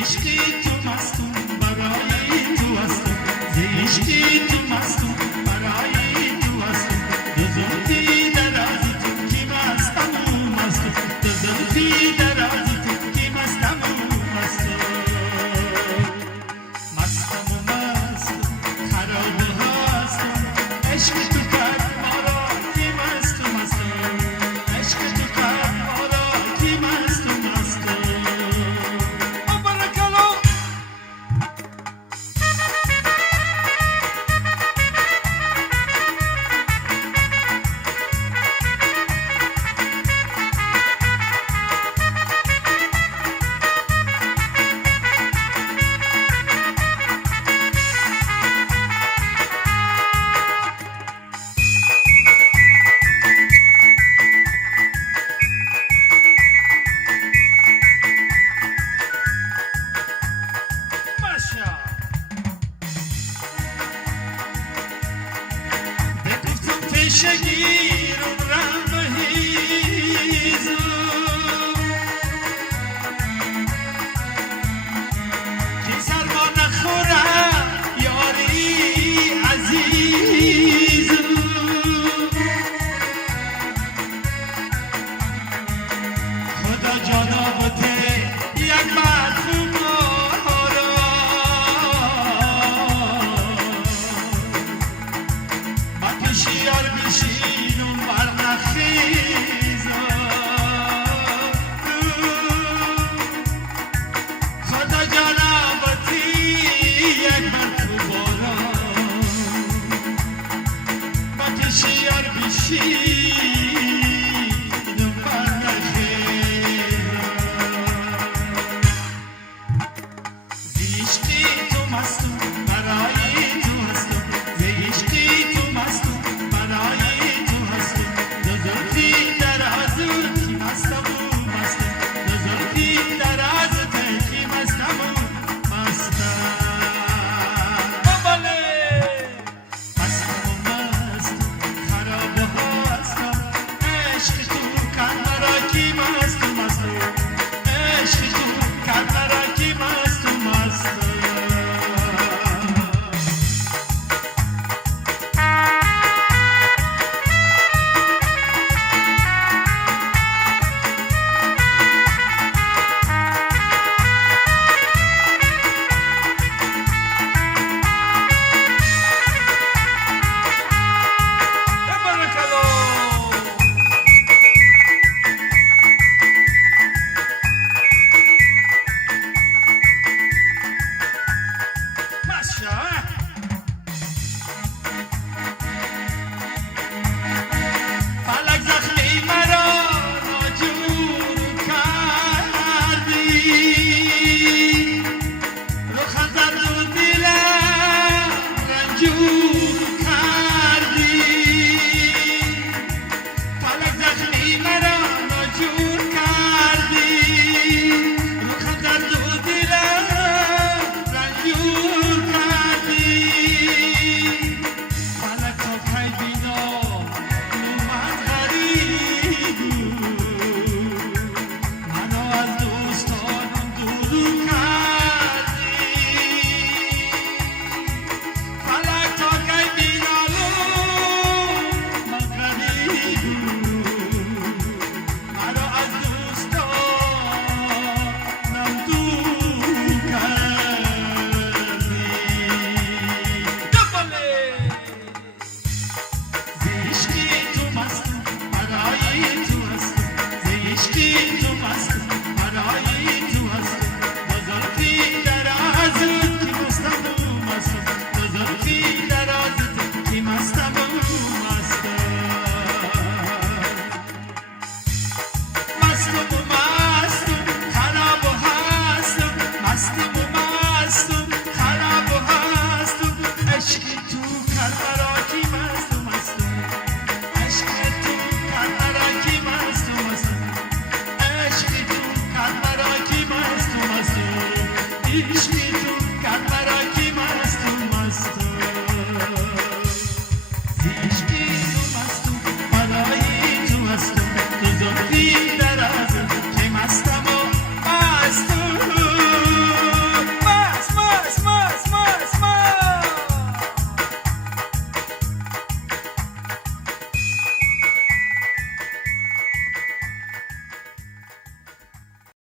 عشقی تو مستم برای تو هستم ز عشقی تو مستم برای تو هستم دو زلفی در از تو کی مستم و مستم دو زلفی در از تو کی مستم و مستم مستم و مستم خراب هستم عشق تو کرد ما را کی مست و مستم عشق تو کرد ما را کی مست و مستم شگیر رم هیزو که سرما نخوره یاری عزیزو خدا جانابته یک مطلوب مارا ما کشیار بشینم بر نخیزم خدا جانابتی یک مطلوب مارا ما کشیار بشینم عشق